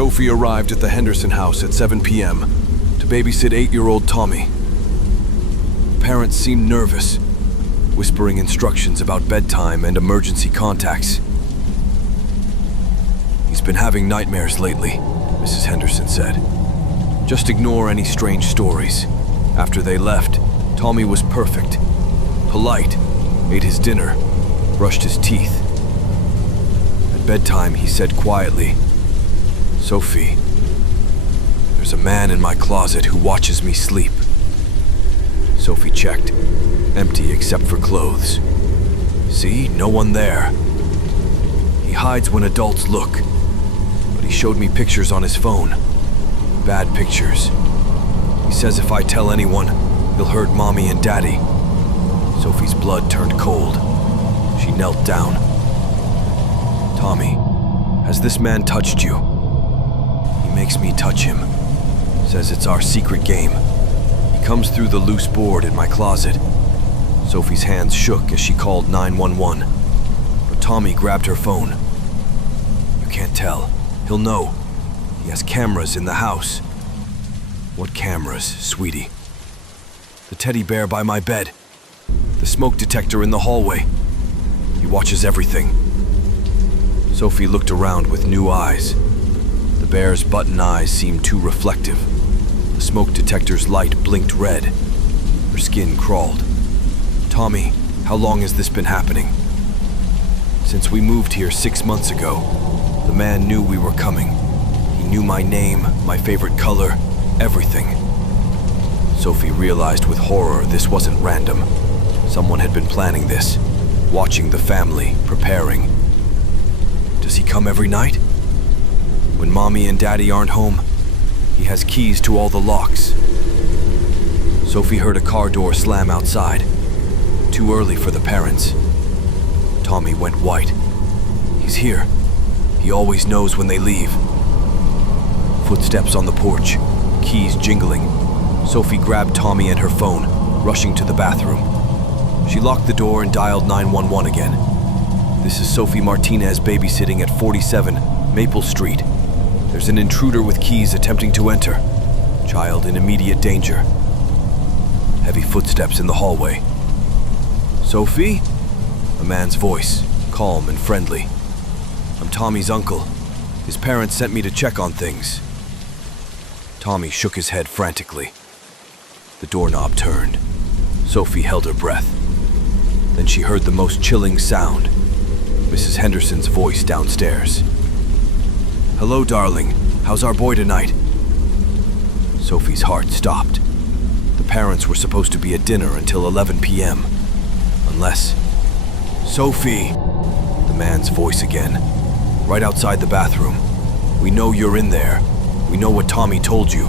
Sophie arrived at the Henderson house at 7 p.m. to babysit 8-year-old Tommy. Parents seemed nervous, whispering instructions about bedtime and emergency contacts. "He's been having nightmares lately," Mrs. Henderson said. "Just ignore any strange stories." After they left, Tommy was perfect, polite, ate his dinner, brushed his teeth. At bedtime, he said quietly, "Sophie, there's a man in my closet who watches me sleep." Sophie checked, empty except for clothes. "See, no one there. He hides when adults look, but he showed me pictures on his phone. Bad pictures. He says if I tell anyone, he'll hurt Mommy and Daddy." Sophie's blood turned cold. She knelt down. "Tommy, has this man touched you?" "He makes me touch him. Says it's our secret game. He comes through the loose board in my closet." Sophie's hands shook as she called 911, but Tommy grabbed her phone. "You can't tell. He'll know. He has cameras in the house." "What cameras, sweetie?" "The teddy bear by my bed. The smoke detector in the hallway. He watches everything." Sophie looked around with new eyes. The bear's button eyes seemed too reflective. The smoke detector's light blinked red. Her skin crawled. "Tommy, how long has this been happening?" "Since we moved here 6 months ago. The man knew we were coming. He knew my name, my favorite color, everything." Sophie realized with horror this wasn't random. Someone had been planning this, watching the family, preparing. "Does he come every night?" "When Mommy and Daddy aren't home, he has keys to all the locks." Sophie heard a car door slam outside. Too early for the parents. Tommy went white. "He's here. He always knows when they leave." Footsteps on the porch, keys jingling. Sophie grabbed Tommy and her phone, rushing to the bathroom. She locked the door and dialed 911 again. "This is Sophie Martinez babysitting at 47 Maple Street. There's an intruder with keys attempting to enter. Child in immediate danger." Heavy footsteps in the hallway. "Sophie?" A man's voice, calm and friendly. "I'm Tommy's uncle. His parents sent me to check on things." Tommy shook his head frantically. The doorknob turned. Sophie held her breath. Then she heard the most chilling sound. Mrs. Henderson's voice downstairs. "Hello, darling. How's our boy tonight?" Sophie's heart stopped. The parents were supposed to be at dinner until 11 p.m. Unless... "Sophie!" The man's voice again. "Right outside the bathroom. We know you're in there. We know what Tommy told you."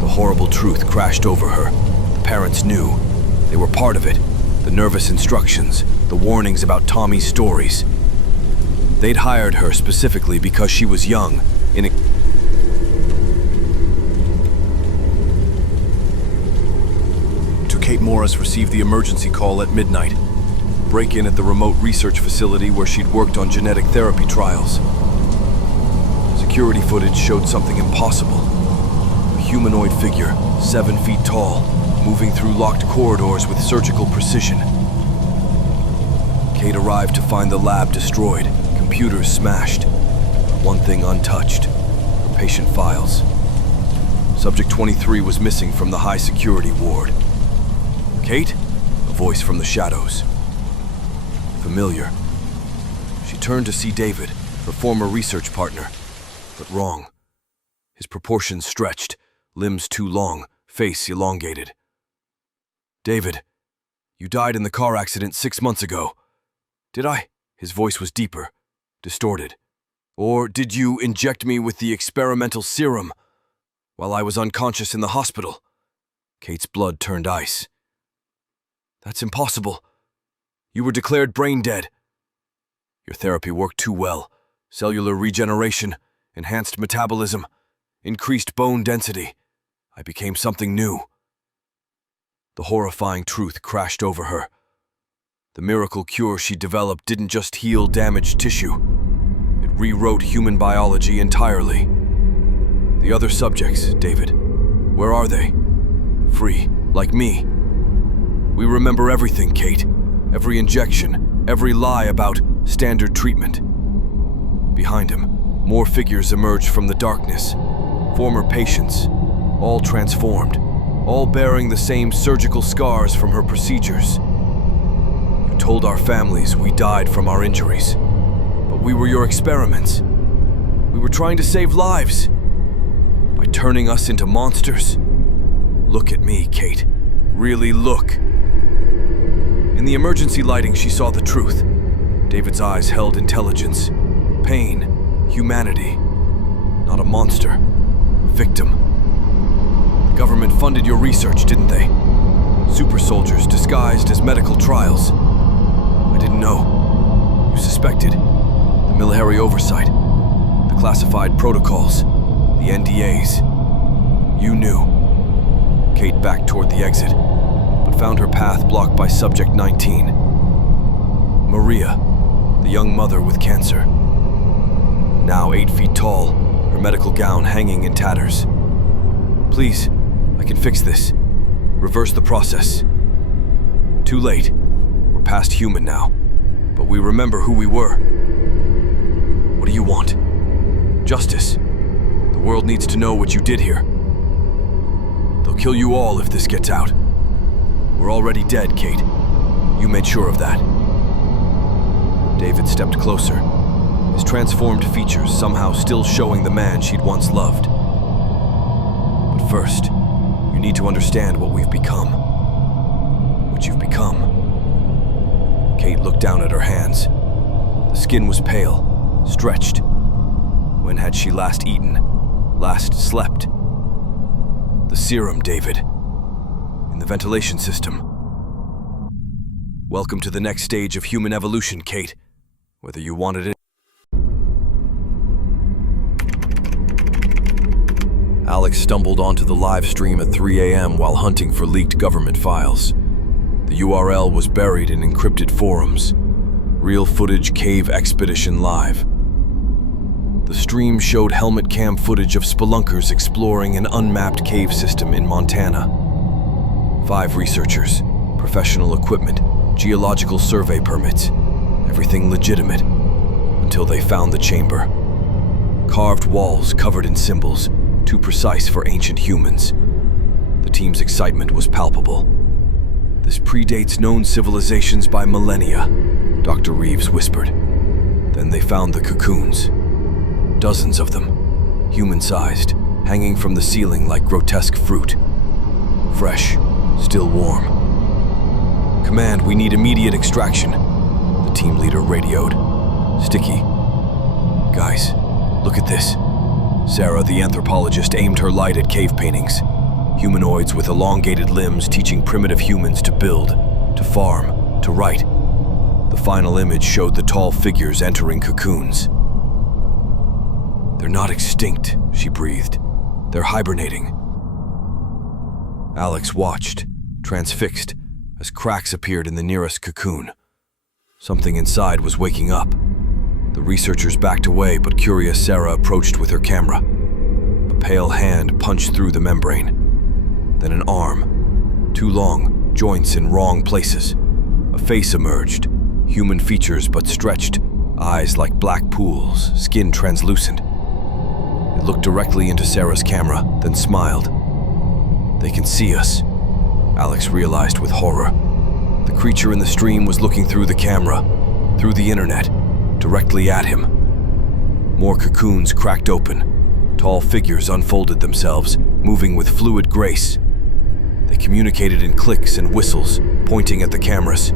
The horrible truth crashed over her. The parents knew. They were part of it. The nervous instructions, the warnings about Tommy's stories. They'd hired her specifically because she was young, Kate Morris received the emergency call at midnight. Break-in at the remote research facility where she'd worked on genetic therapy trials. Security footage showed something impossible. A humanoid figure, 7 feet tall, moving through locked corridors with surgical precision. Kate arrived to find the lab destroyed, computers smashed. One thing untouched, her patient files. Subject 23 was missing from the high security ward. "Kate?" A voice from the shadows. Familiar. She turned to see David, her former research partner, but wrong. His proportions stretched, limbs too long, face elongated. "David, you died in the car accident 6 months ago. Did I?" His voice was deeper, distorted. "Or did you inject me with the experimental serum while I was unconscious in the hospital?" Kate's blood turned ice. "That's impossible. You were declared brain dead." "Your therapy worked too well. Cellular regeneration, enhanced metabolism, increased bone density. I became something new." The horrifying truth crashed over her. The miracle cure she developed didn't just heal damaged tissue. It rewrote human biology entirely. The other subjects, David, where are they? Free, like me. We remember everything, Kate. Every injection, every lie about standard treatment. Behind him, more figures emerged from the darkness. Former patients, all transformed, all bearing the same surgical scars from her procedures. You told our families we died from our injuries, but we were your experiments. We were trying to save lives. By turning us into monsters. Look at me, Kate. Really look. In the emergency lighting, she saw the truth. David's eyes held intelligence, pain, humanity. Not a monster, a victim. The government funded your research, didn't they? Super soldiers disguised as medical trials. I didn't know. You suspected. The military oversight, the classified protocols, the NDAs. You knew. Kate backed toward the exit, but found her path blocked by Subject 19. Maria, the young mother with cancer. Now 8 feet tall, her medical gown hanging in tatters. Please, I can fix this. Reverse the process. Too late. We're past human now, but we remember who we were. What do you want? Justice. The world needs to know what you did here. They'll kill you all if this gets out. We're already dead, Kate. You made sure of that. David stepped closer, his transformed features somehow still showing the man she'd once loved. But first, you need to understand what we've become. What you've become. Kate looked down at her hands. The skin was pale, stretched. When had she last eaten? Last slept? The serum, David. In the ventilation system. Welcome to the next stage of human evolution, Kate. Whether you wanted it. Alex stumbled onto the live stream at 3 a.m. while hunting for leaked government files. The URL was buried in encrypted forums. Real footage cave expedition live. The stream showed helmet cam footage of spelunkers exploring an unmapped cave system in Montana. 5 researchers, professional equipment, geological survey permits, everything legitimate, until they found the chamber. Carved walls covered in symbols, too precise for ancient humans. The team's excitement was palpable. This predates known civilizations by millennia, Dr. Reeves whispered. Then they found the cocoons. Dozens of them, human-sized, hanging from the ceiling like grotesque fruit. Fresh, still warm. Command, we need immediate extraction, the team leader radioed. Sticky. Guys, look at this. Sarah, the anthropologist, aimed her light at cave paintings. Humanoids with elongated limbs teaching primitive humans to build, to farm, to write. The final image showed the tall figures entering cocoons. They're not extinct, she breathed. They're hibernating. Alex watched, transfixed, as cracks appeared in the nearest cocoon. Something inside was waking up. The researchers backed away, but curious Sarah approached with her camera. A pale hand punched through the membrane. Then an arm. Too long, joints in wrong places. A face emerged, human features but stretched, eyes like black pools, skin translucent. It looked directly into Sarah's camera, then smiled. They can see us, Alex realized with horror. The creature in the stream was looking through the camera, through the internet, directly at him. More cocoons cracked open. Tall figures unfolded themselves, moving with fluid grace. They communicated in clicks and whistles, pointing at the cameras.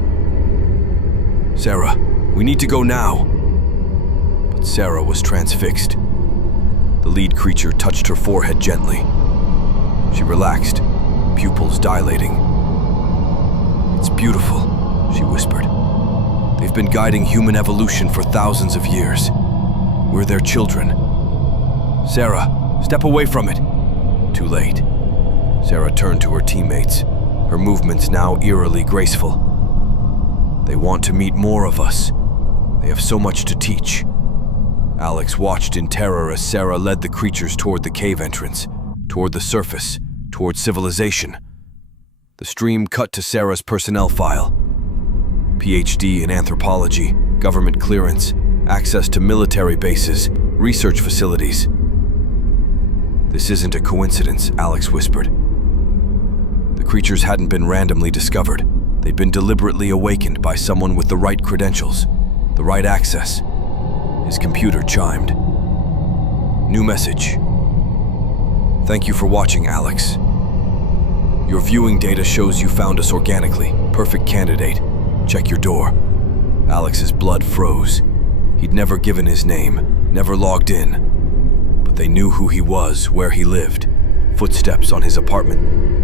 Sarah, we need to go now. But Sarah was transfixed. The lead creature touched her forehead gently. She relaxed, pupils dilating. It's beautiful, she whispered. They've been guiding human evolution for thousands of years. We're their children. Sarah, step away from it. Too late. Sarah turned to her teammates, her movements now eerily graceful. They want to meet more of us. They have so much to teach. Alex watched in terror as Sarah led the creatures toward the cave entrance, toward the surface, toward civilization. The stream cut to Sarah's personnel file. PhD in anthropology, government clearance, access to military bases, research facilities. This isn't a coincidence, Alex whispered. The creatures hadn't been randomly discovered. They'd been deliberately awakened by someone with the right credentials, the right access. His computer chimed. New message. Thank you for watching, Alex. Your viewing data shows you found us organically. Perfect candidate. Check your door. Alex's blood froze. He'd never given his name, never logged in. But they knew who he was, where he lived. Footsteps on his apartment.